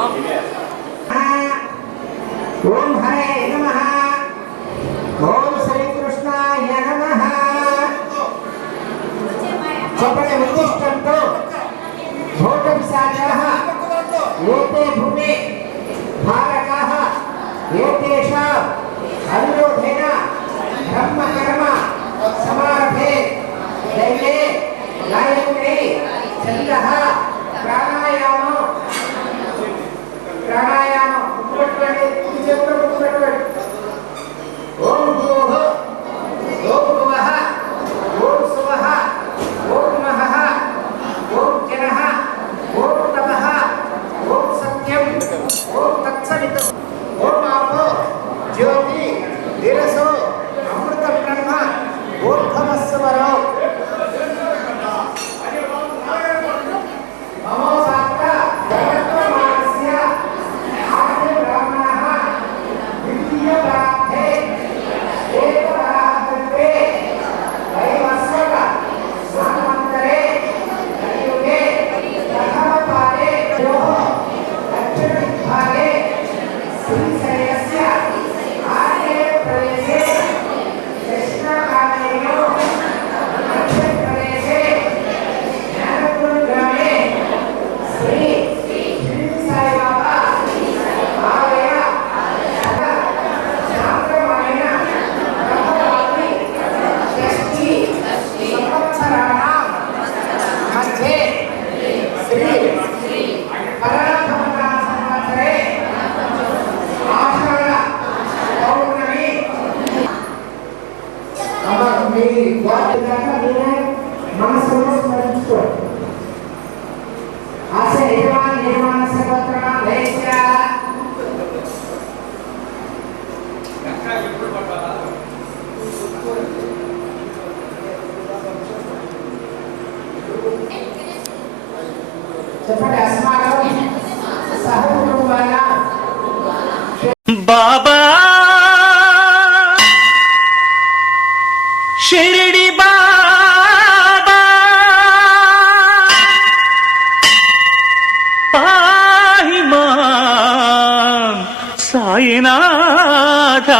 ఓం హరే నమః. ఓం శ్రీకృష్ణాయ నమః. చెప్పండి ఉద్దిష్టంతో భూత పిశాచాః ఏతే భూమే భారకాః ఏతేషాం అనురోధేన బ్రహ్మ కర్మ సమారభే దైవే గాయత్రీ ఛందః ప్రాణాయామం ఓం భూః ఓం భువః ఓం సువః ఓం మహః ఓం జనః ఓం తపః ఓం సత్యం ఓం తత్సవితుః ఓం ఆపో జ్యోతి దిరసో అమృత బ్రహ్మ ఊర్ధ్వమస్వరో మనసులో స్మరించుకోండి. ఆశ నిర్మాణ సపత్ర వేశ్య చెప్పండి. అస్మాకం సహకుటుంబానా బాబా షిరిడి బాబా పాహి మాం సాయినాథ.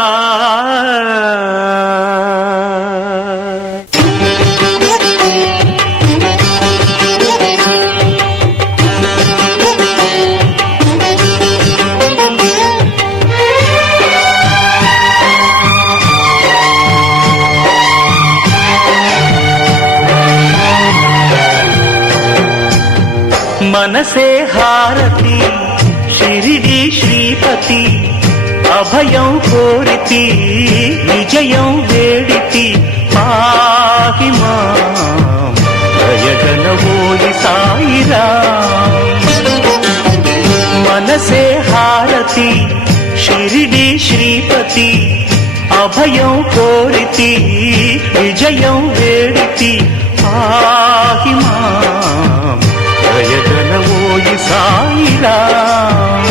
మనసే హారతి షిరిడి శ్రీపతి అభయం కోరితి విజయం వేడితి పాహి మాం దయగనవోయి సాయిరాం. మనసే హారతి షిరిడి శ్రీపతి అభయం కోరితి విజయం వేడితి పాహి మాం దయగనవోయి సాయిరాం.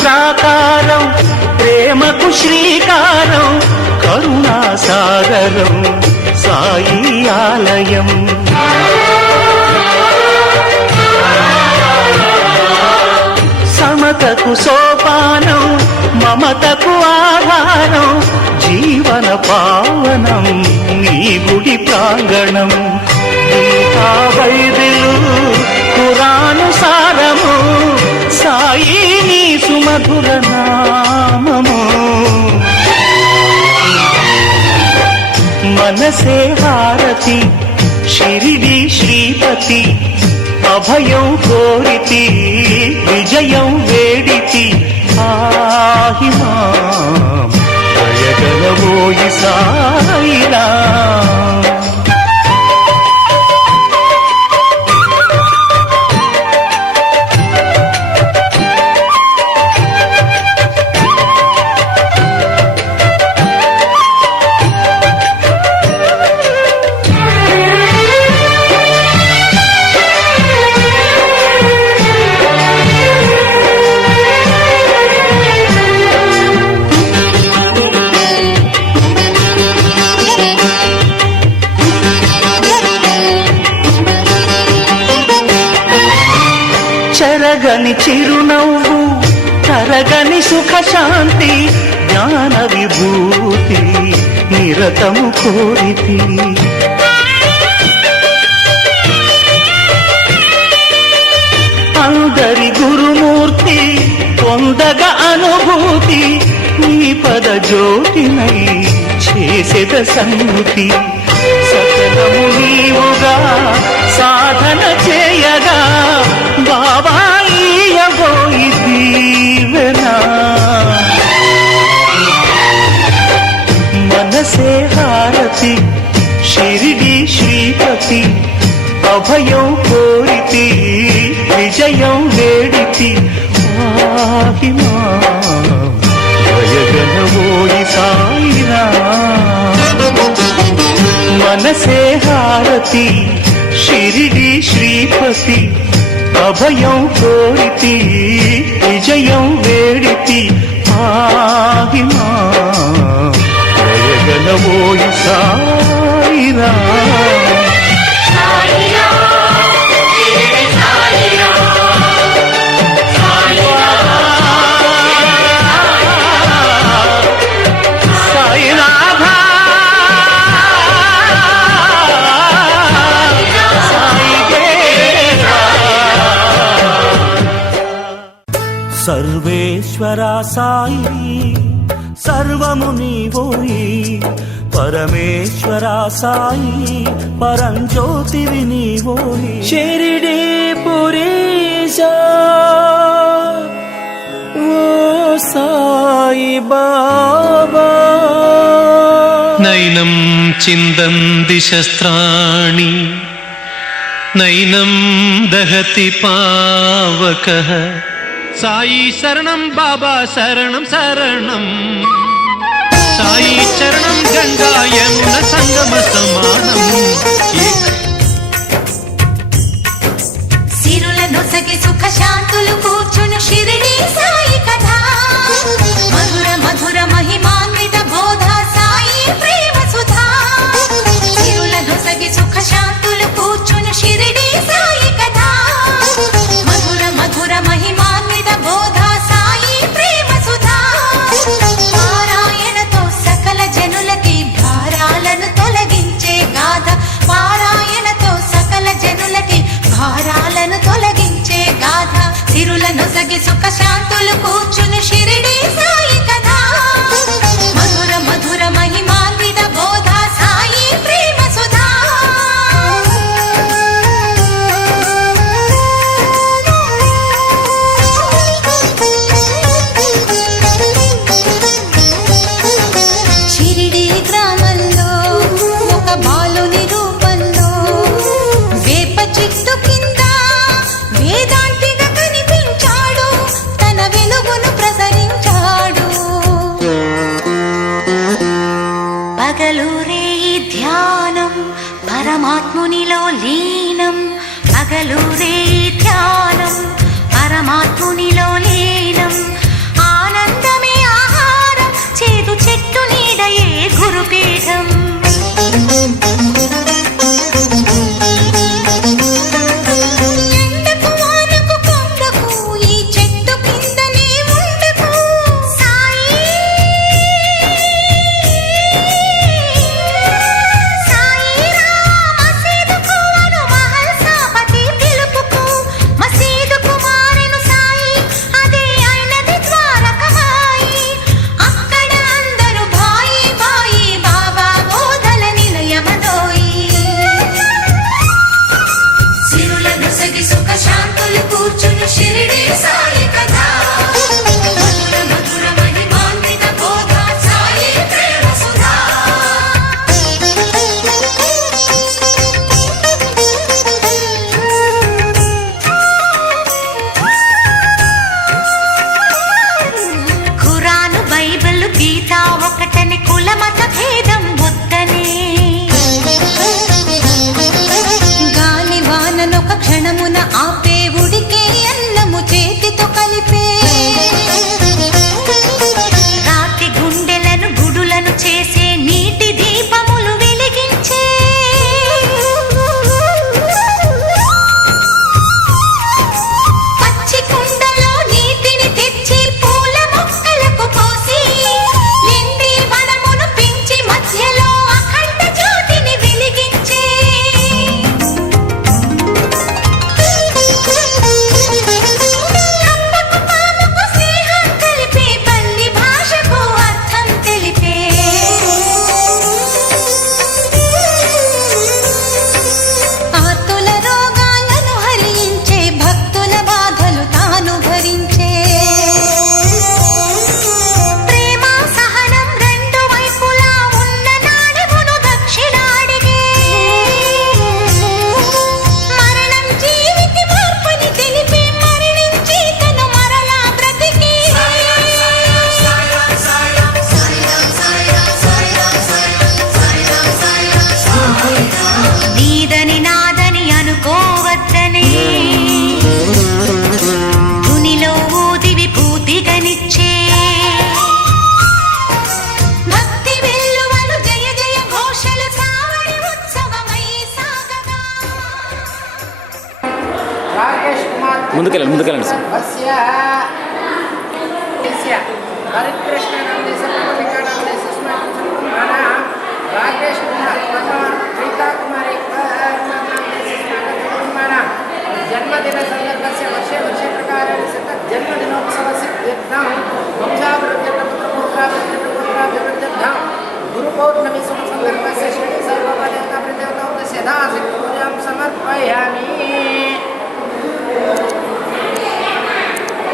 ప్రాకారం ప్రేమకు శ్రీకారం కరుణాసాగరం సాయి ఆలయం. సమతకు సోపానం మమతకు ఆధారం జీవన పావనం నీ గుడి ప్రాంగణం. గీతా బైబిలు ఖురాను సారము సాయి నీ సుమధుర నామము. మనసే హారతి షిరిడి శ్రీపతి అభయం కోరితి విజయం చెరగని చిరునవ్వు తరగని సుఖశాంతి జ్ఞాన విభూతి నిరతము కోరితి అందరి గురుమూర్తి పొందగ అనుభూతి నీ పద జ్యోతినై చేసేద సంగతి సకలము నీవుగా సాధన చేయగా బాబా ఈయబోయి దీవెనా మనసే హారతి షిరిడి శ్రీపతి అభయం కోరితి విజయం వేడితి వాహిమా జయగణవోయి సాయినా మనసే హారతి షిరిడి శ్రీపతి అభయం కోరితి విజయం వేడితి ఆహిమా జయగణవోయి సాయినా సర్వేశ్వరా సాయి సర్వము నీవోయి పరమేశ్వరా సాయి పరంజ్యోతివి నీవోయి షిరిడి పురీశా ఓ సాయి బాబా నైనం చిందంది శస్త్రాణి నైనం దహతి పావకః సాయి శరణం బాబా శరణం శరణం సాయి చరణం గంగా యమున సంగమ సమానం సిరుల నొసగి సుఖ శాంతులు కూర్చును షిరిడి సాయి కథ మధుర మధుర మహిమాన్విత బోధ సాయి ప్రేమ సుధా సిరుల నొసగి సుఖ శాంతులు కూర్చును షిరిడి సాయి కథ మధుర మధుర మహిమాన్విత బోధ సాయి ప్రేమ సుధా పారాయణతో సకల జనులకి భారాలను తొలగించే గాథ పారాయణతో సకల జనులకి భారాలను తొలగించే గాథ సిరుల నొసగి సుఖ శాంతులు కూర్చును షిరిడి సాయి కథ మధుర మధుర మహిమాన్విత బోధ సాయి ప్రేమ సుధా షిరిడి గ్రామంలో ఒక బాలుని రూపంలో వేప చెట్టు కింద వేదాంతిగా కనిపించాడు తన వెలుగును ప్రసరించాడు పగలూరే ధ్యానం పరమాత్మునిలో లీనం పగలూరే ధ్యానం పరమాత్మునిలో లీనం ఆనందమే ఆహారం చేదు చెట్టు నీడయే గురుపీఠం ఎండకు వానకు కొండకు ఈ చెట్టు కిందనే ఉండకు సాయి సాయి రామ సేదుకు అను మహల్ సాపతి పిలుపుకు రాకేష్ కుమార్ ముందుకెళ్ళండి సార్. హరికృష్ణ